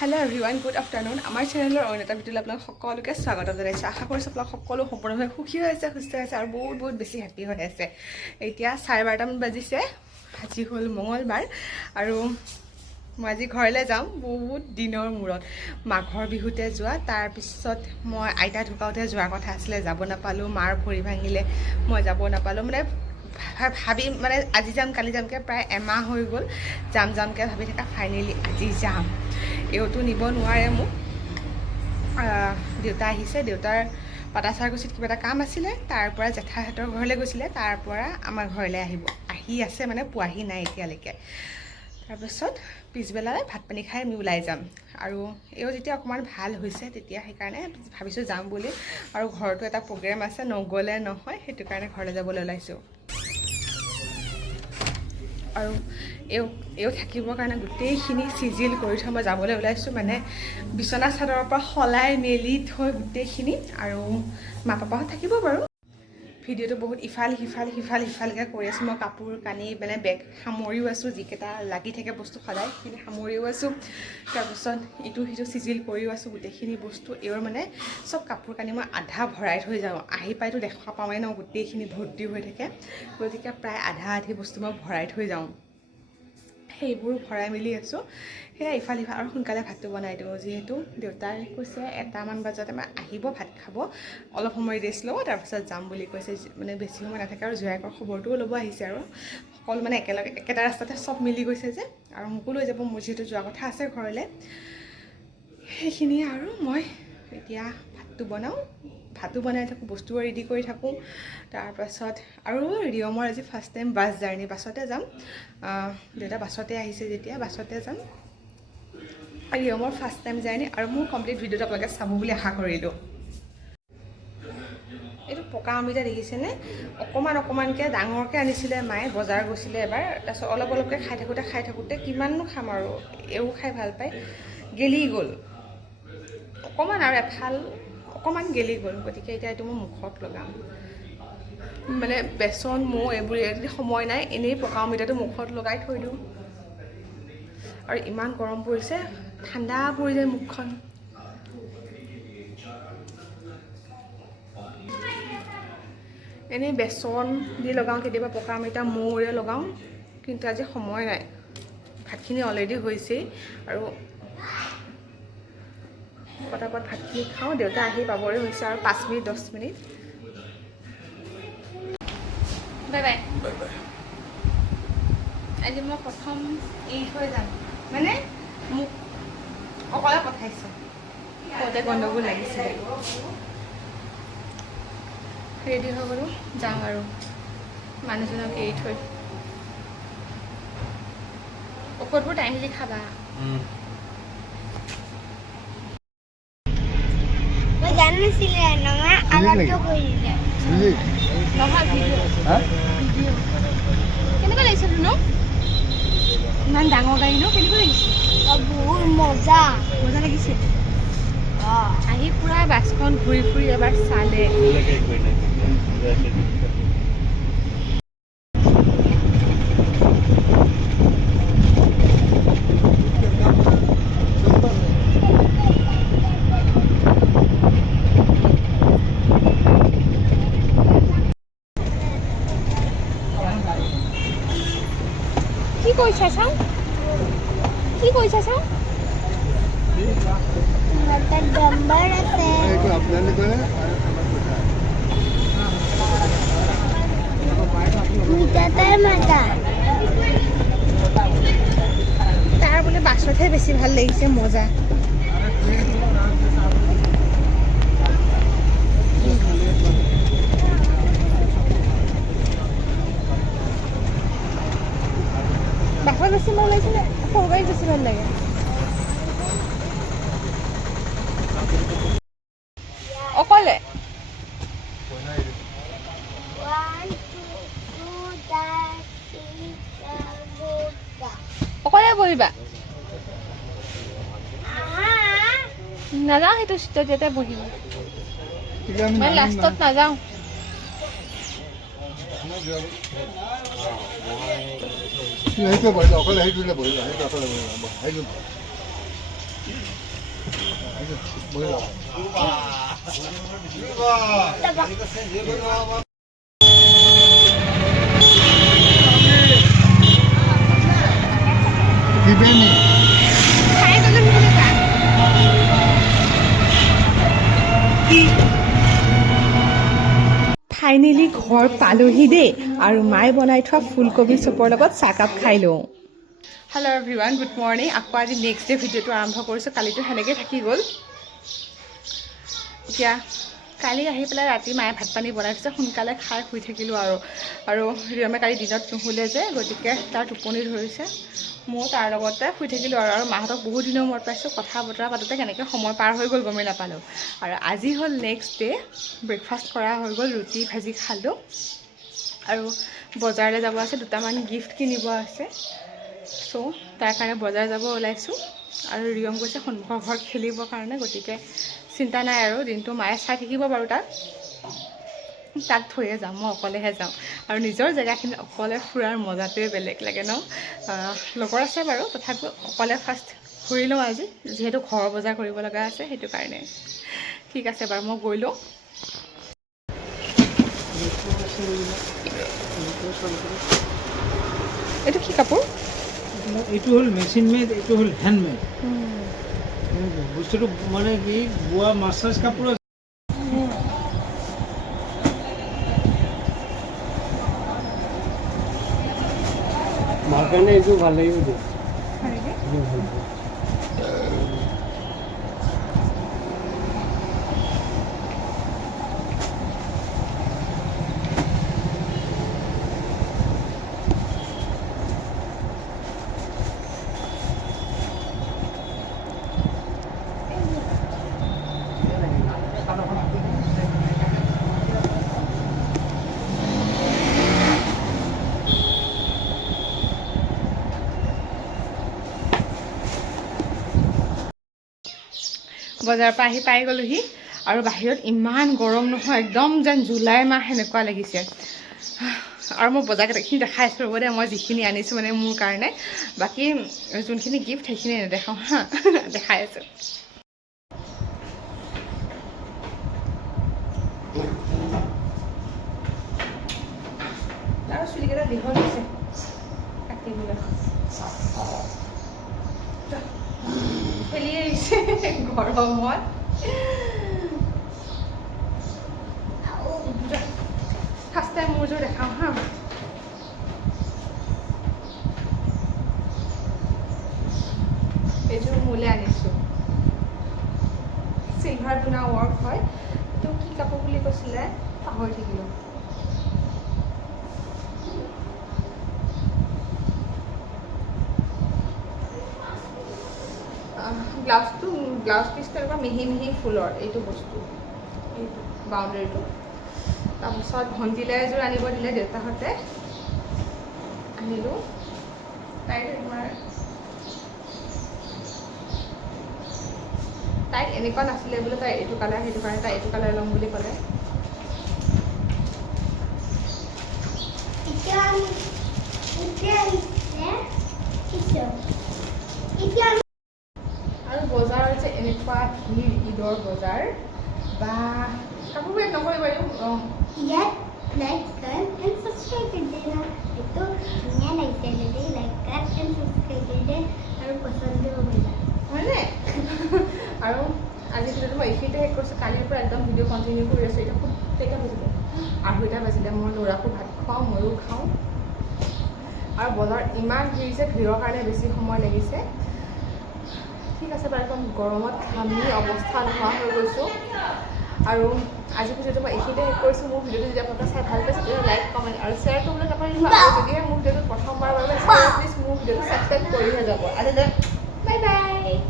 Hello everyone, good afternoon. Our channel or another video আপোনাক সকলোকে স্বাগতম জনাইছো। আশা কৰিছো আপোনাক সকলো সম্পূৰ্ণভাৱে সুখী হৈ আছে, সুস্থ আছে আৰু বহুত বেছি হেপি হৈ আছে। এতিয়া 12:30 মান বাজিছে। আজি হ'ল মঙ্গলবাৰ আৰু মই আজি ঘৰলৈ যাম বহুত দিনৰ মূৰত। মাঘৰ বিহুতে যোৱা, তাৰ পিছত মই আইতা ঢুকাওতে যোৱাৰ কথা আছিলে, যাব নাপালো। মাৰ ভৰি ভাঙিলে, মই যাব নাপালো। মানে ভাবি মানে আজি যাম কালি যামকৈ প্ৰায় এমাহ হৈ গ'ল। যামকৈ ভাবি থকা, ফাইনেলি আজি যাম। এওঁতো নিব নোৱাৰে মোক। দেউতা আহিছে, দেউতাৰ পাটাচাৰকুচিত কিবা এটা কাম আছিলে, তাৰ পৰা জেঠাইহঁতৰ ঘৰলৈ গৈছিলে, তাৰ পৰা আমাৰ ঘৰলৈ আহি আছে, মানে পোৱাহি নাই এতিয়ালৈকে। তাৰপিছত পিছবেলালৈ ভাত পানী খাই আমি ওলাই যাম। আৰু এওঁ যেতিয়া অকণমান ভাল হৈছে তেতিয়া সেইকাৰণে ভাবিছোঁ যাম বুলি। আৰু ঘৰতো এটা প্ৰগ্ৰেম আছে, নগ'লে নহয়, সেইটো কাৰণে ঘৰলৈ যাবলৈ ওলাইছোঁ। আৰু এওঁ থাকিবৰ কাৰণে গোটেইখিনি চিজিল কৰি থৈ মই যাবলৈ ওলাইছোঁ। মানে বিচনা চাদৰৰ পৰা সলাই মেলি থৈ গোটেইখিনি। আৰু মা পাপাহঁত থাকিব বাৰু। ভিডিঅ'টো বহুত ইফালকৈ কৰি আছোঁ। মই কাপোৰ কানি মানে বেগ সামৰিও আছোঁ, যিকেইটা লাগি থাকে বস্তু সদায় সেইখিনি সামৰিও আছোঁ। তাৰপিছত ইটো সিটো চিজিল কৰিও আছোঁ গোটেইখিনি বস্তু। এওঁৰ মানে চব কাপোৰ কানি মই আধা ভৰাই থৈ যাওঁ। আহি পাইতো দেখা পাওঁৱেই ন, গোটেইখিনি ভৰ্তি হৈ থাকে। গতিকে প্ৰায় আধি বস্তু মই ভৰাই থৈ যাওঁ। সেইবোৰ ভৰাই মেলি আছোঁ। সেয়া ইফাল আৰু সোনকালে ভাতটো বনাই দিওঁ, যিহেতু দেউতাই কৈছে 1 মান বজাত আমাৰ আহিব, ভাত খাব, অলপ সময় ৰেষ্ট ল'ব, তাৰপিছত যাম বুলি কৈছে। মানে বেছি সময় নাথাকে আৰু জোঁৱায়েকৰ খবৰটোও ল'ব আহিছে। আৰু সকলো মানে একেলগে একেটা ৰাস্তাতে চব মিলি গৈছে যে, আৰু মোকো লৈ যাব, মোৰ যিহেতু যোৱা কথা আছে ঘৰলৈ। সেইখিনিয়ে আৰু মই এতিয়া ভাতো বনাই থাকোঁ, বস্তুও ৰেডি কৰি থাকোঁ। তাৰপাছত আৰু ৰিয়মৰ আজি ফাৰ্ষ্ট টাইম বাছ জাৰ্ণি, বাছতে যাম। দেউতা বাছতে আহিছে যেতিয়া বাছতে যাম। ৰিয়মৰ ফাৰ্ষ্ট টাইম জাৰ্ণি, আৰু মোৰ কমপ্লিট ভিডিঅ'টো আপোনালোকে চাব বুলি আশা কৰিলোঁ। এইটো পকা অমিতা দেখিছেনে? অকণমানকৈ ডাঙৰকৈ আনিছিলে মায়ে, বজাৰ গৈছিলে এবাৰ। তাৰপিছত অলপকৈ খাই থাকোঁতে কিমাননো খাম আৰু, এও খাই ভাল পায়, গেলি গ'ল অকণমান, আৰু এফাল অকণমান গেলি গ'ল। গতিকে এতিয়া এইটো মই মুখত লগাম। মানে বেচন মৌ এইবোৰ সময় নাই, এনেই পকা অমিতাটো মুখত লগাই থৈ দিওঁ। আৰু ইমান গৰম পৰিছে, ঠাণ্ডা পৰি যায় মুখখন। এনেই বেচন দি লগাওঁ, কেতিয়াবা পকা অমিতা মৌৰে লগাওঁ, কিন্তু আজি সময় নাই। ভাতখিনি অলৰেডি হৈছেই, আৰু পটাপট ভাতখিনি খাওঁ। দেউতা আহি পাবৰে হৈছে আৰু 5 মিনিট 10 মিনিট। Bye bye. আজি মই প্ৰথম এৰি থৈ যাম, মানে মোক অকলে পঠাইছে, কওঁতে গণ্ডগোল লাগিছিলে। ৰেডি হৈ গ'লোঁ, যাওঁ আৰু মানুহজনক এৰি থৈ। ঔষধবোৰ টাইমলি খাবা। জানিছিলে নহয়, আগতটো কৰিলে নহয় ভিডিঅ'। কেনেকুৱা লাগিছে ধুনু? ইমান ডাঙৰ গাড়ী ন, কেনেকুৱা লাগিছে? বহুত মজা লাগিছে। আহি পুৰা বাছখন ঘূৰি এবাৰ চালে। কি কৈছা চাওঁ? এটা ডাম্বাৰ আছে। মিঠাতেল মাতা তাৰ বোলে বাছতহে বেছি ভাল লাগিছে, মজা। বাছত বেছি ভাল লাগিছে নে সৰু গাড়ীত বেছি ভাল লাগে? অকলে? 1 2 3 4 অকলে বহিবা? নাযাওঁ, সেইটো চিটত ইয়াতে বহিব। মই লাষ্টত নাযাওঁ। সেইটো বহিলে অকলে, সেইটো বহিলে, সেইটো অকলে বহিলে। ফাইনেলি ঘৰ পালোহি দেই আৰু মায়ে বনাই থোৱা ফুলকবি চুপৰ লগত চাহকাপ খাই লওঁ। Hello' everyone, good morning. আকৌ আজি নেক্সট ডে ভিডিঅ'টো আৰম্ভ কৰিছোঁ। কালিতো সেনেকৈ থাকি গ'ল। এতিয়া কালি আহি পেলাই ৰাতি মায়ে ভাত পানী বনাই থৈছে, সোনকালে খাই শুই থাকিলোঁ আৰু ৰিয়মে কালি দিনত নুশুলে যে, গতিকে তাৰ টোপনি ধৰিছে। ময়ো তাৰ লগতে শুই থাকিলোঁ আৰু মাহঁতক বহুত দিনৰ মূৰত পাইছোঁ। কথা বতৰা পাতোঁতে কেনেকৈ সময় পাৰ হৈ গ'ল গমেই নাপালোঁ। আৰু আজি হ'ল নেক্সট ডে। ব্ৰেকফাষ্ট কৰা হৈ গ'ল, ৰুটি ভাজি খালোঁ আৰু বজাৰলৈ যাব আছে, দুটামান গিফ্ট কিনিব আছে। চ' তাৰ কাৰণে বজাৰ যাব ওলাইছোঁ আৰু ৰিয়ম গৈছে সন্মুখৰ ঘৰত খেলিবৰ কাৰণে, গতিকে চিন্তা নাই আৰু দিনটো মায়ে চাই থাকিব বাৰু। তাক থৈয়ে যাম, মই অকলেহে যাওঁ আৰু নিজৰ জেগাখিনি অকলে ফুৰাৰ মজাটোৱে বেলেগ লাগে ন। লগৰ আছে বাৰু, তথাপিও অকলে ফাৰ্ষ্ট ফুৰি লওঁ আজি, যিহেতু ঘৰৰ বজাৰ কৰিব লগা আছে সেইটো কাৰণে। ঠিক আছে বাৰু, মই গৈ লওঁ। এইটো কি কাপোৰ? এইটো হ'ল মেচিন মেড, এইটো হ'ল হেণ্ডমেড। বস্তুটো মানে কি বোৱা মাছাজ কাপোৰ আছে। মাৰ কাৰণে এইটো ভাল লাগিব দেই। বজাৰৰ পৰা আহি পাই গ'লোহি আৰু বাহিৰত ইমান গৰম নহয়, একদম যেন জুলাই মাহ সেনেকুৱা লাগিছে। আৰু মই বজাৰকেইটাখিনি দেখাই আছোঁ ৰ'ব দে, মই যিখিনি আনিছোঁ মানে মোৰ কাৰণে। বাকী যোনখিনি গিফ্ট সেইখিনি নেদেখাওঁ হা, দেখাই আছোঁ। আৰু চুলিকেইটা দীঘল হৈছে কাটিবলৈ, খেলি আহিছে গৰমত। ফাৰ্ষ্ট টাইম মোৰযোৰ দেখাওঁ হা। এইযোৰ মোলৈ আনিছোঁ, চিলভাৰ টুনা ৱৰ্ক হয়। এইটো কি কাপোৰ বুলি কৈছিলে পাহৰি থাকিলোঁ। ব্লাউজ পিচটো এনেকুৱা মিহি মিহি ফুলৰ এইটো বস্তু, এইটো বাউণ্ডেৰীটো। তাৰপিছত ভণ্টিলৈ এযোৰ আনিব দিলে দেউতাহঁতে, আনিলোঁ। তাইক এনেকুৱা নাছিলে বোলে, তাই এইটো কালাৰ, সেইটো কাৰণে তাই এইটো কালাৰ ল'ম বুলি ক'লে। আৰু বজাৰত যে এনেকুৱা ভিৰ, ঈদৰ বজাৰ বা কাপোৰবোৰ এক নকৰিব পাৰিম। ইয়াত লাইক कर एंड सब्सक्राइब कर देना। तो दुनिया लाइक कर देते, लाइक कर एंड सब्सक्राइब कर दे और पसंद हो गया হয়নে? আৰু আজি ভিডিঅ'টো মই এইখিনিতে শেষ কৰিছোঁ। কালিৰ পৰা একদম ভিডিঅ' কণ্টিনিউ কৰি আছোঁ। এতিয়া খুব কেইটা বাজিলে, 8টা বাজিলে। মই ল'ৰাকো ভাত খুৱাওঁ, ময়ো খাওঁ। আৰু বজাৰত ইমান ভিৰ যে, ভিৰৰ কাৰণে বেছি সময় লাগিছে। ঠিক আছে বাৰু, একদম গৰমত ঘামি অৱস্থা নোহোৱা হৈ গৈছোঁ। আৰু আজি ভিডিঅ'টো মই এইখিনিতে শেষ কৰিছোঁ। মোৰ ভিডিঅ'টো যদি আপোনালোকে চাই ভাল পাইছে, তেতিয়া লাইক, কমেণ্ট আৰু শ্বেয়াৰ কৰিবলৈ নাপাহৰিব। আৰু যদিহে